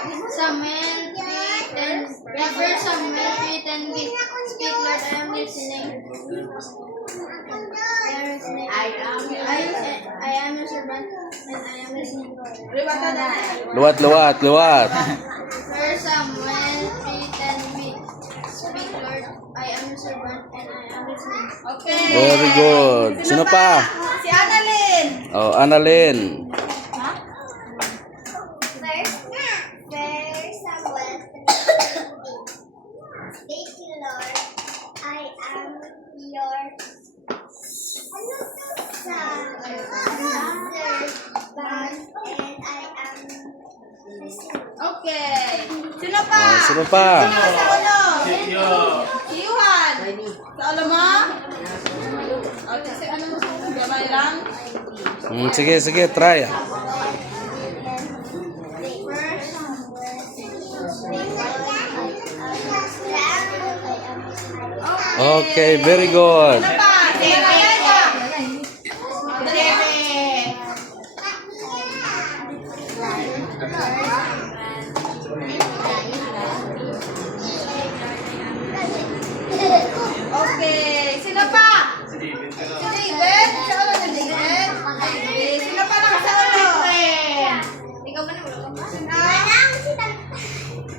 Samuel 3:10. First Samuel 3:10. Speak, Lord, I am listening. I am your servant, and I am listening. Luwat. First Samuel 3:10. Speak, Lord, I am your servant, and I am listening. Okay. Very good. Sino pa? Si Annalyn. Oh, Annalyn. First Samuel 3:20. Thank you, Lord. I am your servant, and I am listening. Okay. Sino pa? Sino pa? Sa ulo. Si Yuhan. Sa ulo mo? Okay, si ano mo? Gamay lang. Sige, try. Okay, very good. Sino pa? Si Rayana. Dere. Okay. Sino pa? Si David. Sa ulo ni David. Okay. Sino pa lang sa ulo? Ikaw ba na wala ka pa?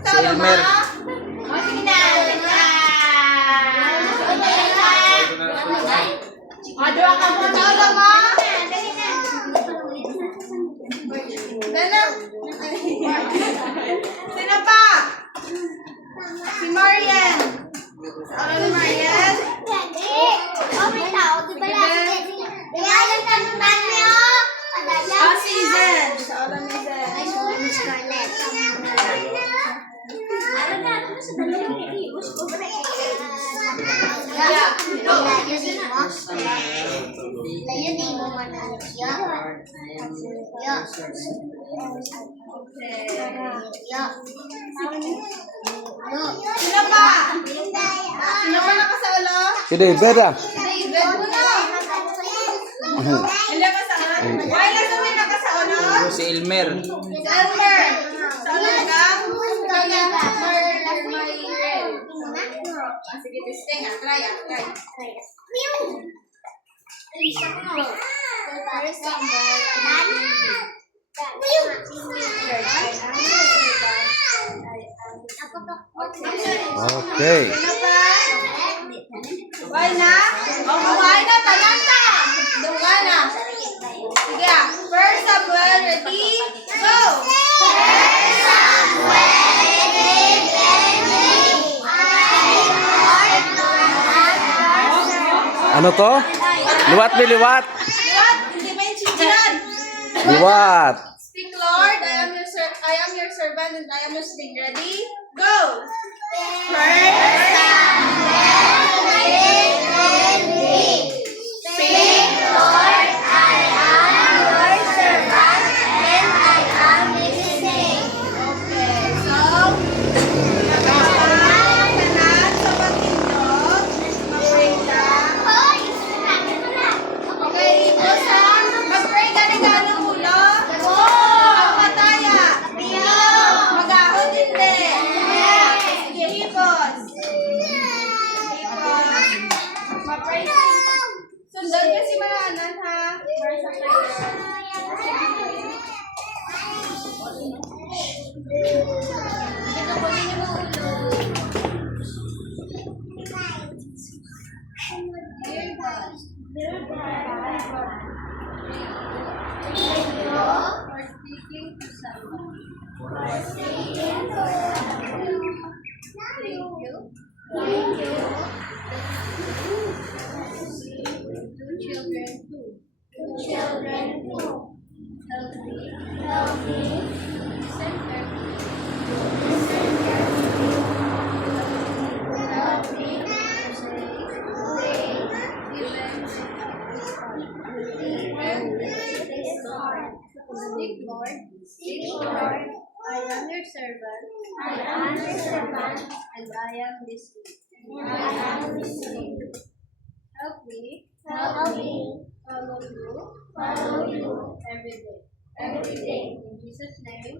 Sa ulo mo? Elmer. O, sige na. Madua ka mo sa ulo mo? Dala. Sino pa? Si Marian. Sa ulo ni Marian. Si Zen. Sa ulo ni Zen. Sino pa? Sino pa naka sa ulo? Si David ah. David muna. Hindi ka sa ulo. Why lang sa may naka sa ulo? Si Elmer. Si Elmer. Sa ulo ka? Sige, testing ah. Try. Okay. Sino pa? Why na? Why na? Talanta! Dunga na. Sige ah. First Samuel, ready? Go! Ano to? Liwat. Liwat? Hindi ba yung chichiran? Liwat. Speak, Lord, I am your servant and I am listening. Ready? Go! First Speak, Lord, I am your servant, and I am listening. Okay, so, nagkakaroon sa pag-indot. Mag-pray lang. Okay, hipos ha. Mag-pray gani-gani ulo. Ang mataya. Mag-ahon hindi. Sige, hipos. Ma-pray. Sundan kasi mananan ha. Para sa prayer. Ito po din yung ulo. Dear God, for speaking to someone. Thank you. Two children too. Help me. Listen carefully. Help me. Speak, Lord, I am your servant, and I am listening. Help me follow you every day. In Jesus' name.